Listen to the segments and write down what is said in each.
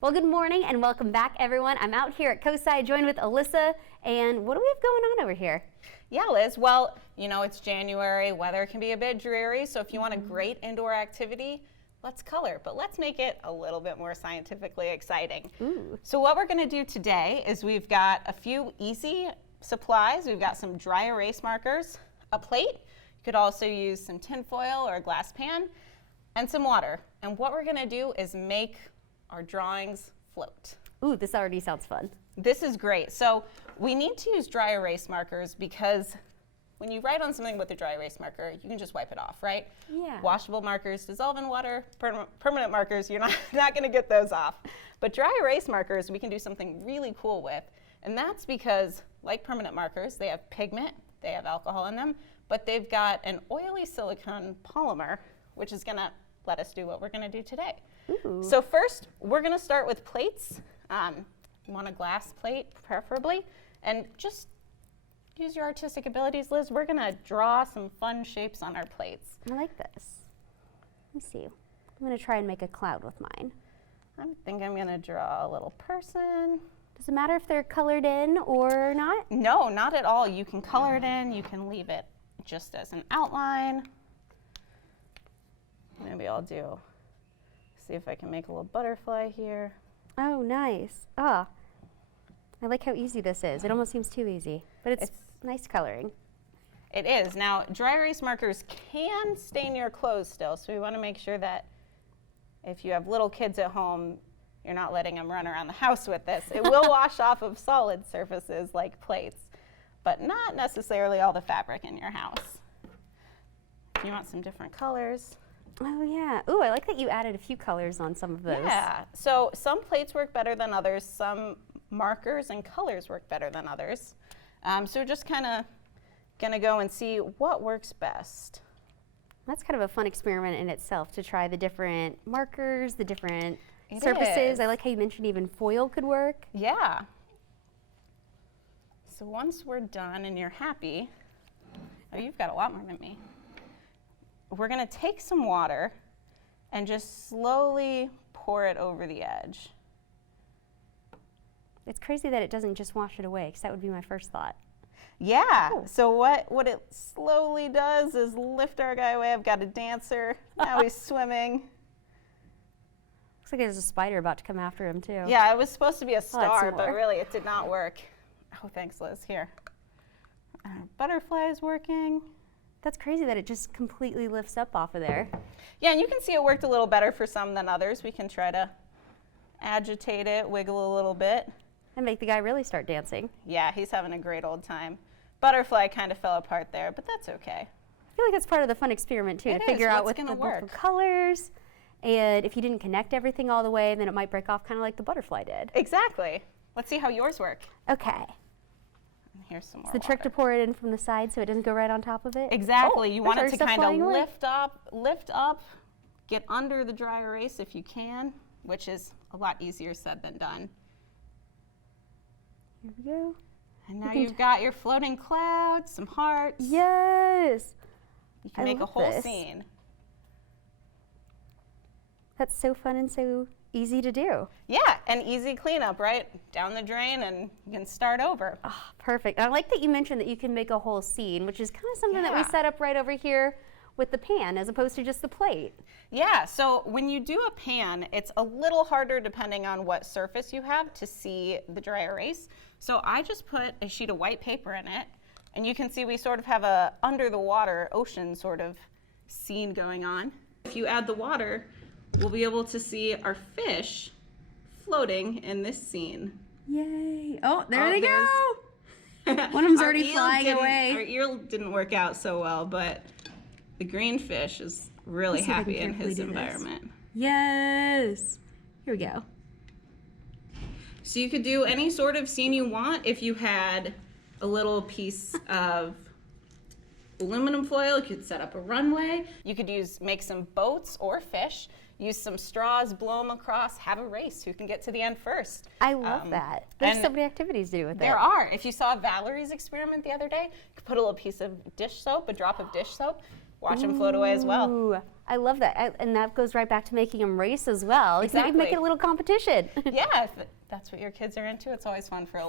Well, good morning and welcome back, everyone. I'm out here at COSI, joined with Alyssa, and what do we have going on over here? Yeah, Liz, well, you know, it's January, weather can be a bit dreary, so if you want a great indoor activity, let's color, but let's make it a little bit more scientifically exciting. Ooh. So what we're gonna do today is we've got a few easy supplies. We've got some dry erase markers, a plate. You could also use some tin foil or a glass pan, and some water. And what we're gonna do is make our drawings float. Ooh, this already sounds fun. This is great. So we need to use dry erase markers because when you write on something with a dry erase marker, you can just wipe it off, right? Yeah. Washable markers dissolve in water. Permanent markers, you're not going to get those off. But dry erase markers, we can do something really cool with. And that's because, like permanent markers, they have pigment, they have alcohol in them, but they've got an oily silicone polymer, which is going to let us do what we're going to do today. Ooh. So first, we're going to start with plates. You want a glass plate, preferably, and just use your artistic abilities, Liz. We're going to draw some fun shapes on our plates. I like this. Let me see. I'm going to try and make a cloud with mine. I think I'm going to draw a little person. Does it matter if they're colored in or not? No, not at all. You can color it in. You can leave it just as an outline. Maybe I'll see if I can make a little butterfly here. Oh, nice. Ah, I like how easy this is. It almost seems too easy, but it's nice coloring. It is. Now, dry erase markers can stain your clothes still, so we want to make sure that if you have little kids at home, you're not letting them run around the house with this. It will wash off of solid surfaces like plates, but not necessarily all the fabric in your house. If you want some different colors. Oh, yeah. Ooh, I like that you added a few colors on some of those. Yeah. So some plates work better than others. Some markers and colors work better than others. So we're just kind of going to go and see what works best. That's kind of a fun experiment in itself to try the different markers, the different surfaces. I like how you mentioned even foil could work. Yeah. So once we're done and you're happy, oh, you've got a lot more than me. We're going to take some water and just slowly pour it over the edge. It's crazy that it doesn't just wash it away, because that would be my first thought. Yeah. Cool. So what it slowly does is lift our guy away. I've got a dancer. Now he's swimming. Looks like there's a spider about to come after him, too. Yeah, it was supposed to be a star, but more. really it did not work. Oh, thanks, Liz. Here. Butterfly is working. That's crazy that it just completely lifts up off of there. Yeah, and you can see it worked a little better for some than others. We can try to agitate it, wiggle a little bit. And make the guy really start dancing. Yeah, he's having a great old time. Butterfly kind of fell apart there, but that's okay. I feel like that's part of the fun experiment, too, It to figure is. out What's what the gonna work? colors. And if you didn't connect everything all the way, then it might break off kind of like the butterfly did. Exactly. Let's see how yours work. Okay. And here's some more It's the trick to pour it in from the side so it doesn't go right on top of it? Exactly. Oh, You want it there's to stuff kind of flying away. lift up, get under the dry erase if you can, which is a lot easier said than done. Here we go. And now you've got your floating clouds, some hearts. Yes. You can I make a love whole this. scene. That's so fun and so easy to do. Yeah, and easy cleanup, right? Down the drain and you can start over. Oh, perfect. I like that you mentioned that you can make a whole scene, which is kind of something that we Yeah. set up right over here with the pan as opposed to just the plate. Yeah, so when you do a pan, it's a little harder depending on what surface you have to see the dry erase. So I just put a sheet of white paper in it, and you can see we sort of have a under the water ocean sort of scene going on. If you add the water, we'll be able to see our fish floating in this scene. Yay. Oh, there Oh, they go. there's- One of them's Our already eel flying didn't- away. Our eel didn't work out so well, but the green fish is really Let's see if I can happy in carefully his do this. environment. Yes. Here we go. So you could do any sort of scene you want. If you had a little piece of aluminum foil, you could set up a runway. You could make some boats or fish, use some straws, blow them across, have a race. Who can get to the end first? I love that. There's and so many activities to do with it. There are. If you saw Valerie's experiment the other day, you could put a little piece of dish soap, a drop of dish soap, watch them float away as well. Ooh, I love that. And that goes right back to making them race as well. Exactly. You can make it a little competition. Yeah, if that's what your kids are into, it's always fun for a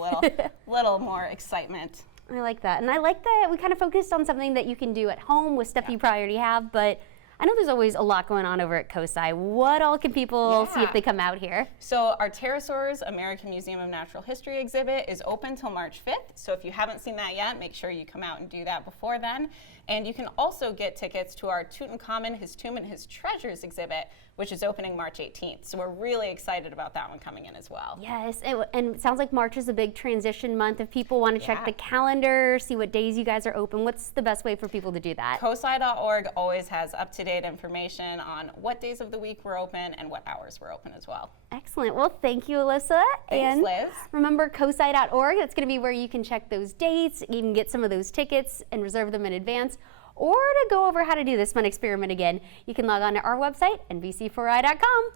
little more excitement. I like that. And I like that we kind of focused on something that you can do at home with stuff you probably already have, but I know there's always a lot going on over at COSI. What all can people see if they come out here? So our Pterosaurs American Museum of Natural History exhibit is open till March 5th. So if you haven't seen that yet, make sure you come out and do that before then. And you can also get tickets to our Tutankhamun, His Tomb and His Treasures exhibit, which is opening March 18th. So we're really excited about that one coming in as well. Yes, and it sounds like March is a big transition month. If people want to check the calendar, see what days you guys are open, what's the best way for people to do that? COSI.org always has up-to-date information on what days of the week we're open and what hours we're open as well. Excellent. Well, thank you, Alyssa. Thanks, Liz. Remember COSI.org. That's going to be where you can check those dates. You can get some of those tickets and reserve them in advance. Or to go over how to do this fun experiment again, you can log on to our website, nbc4i.com.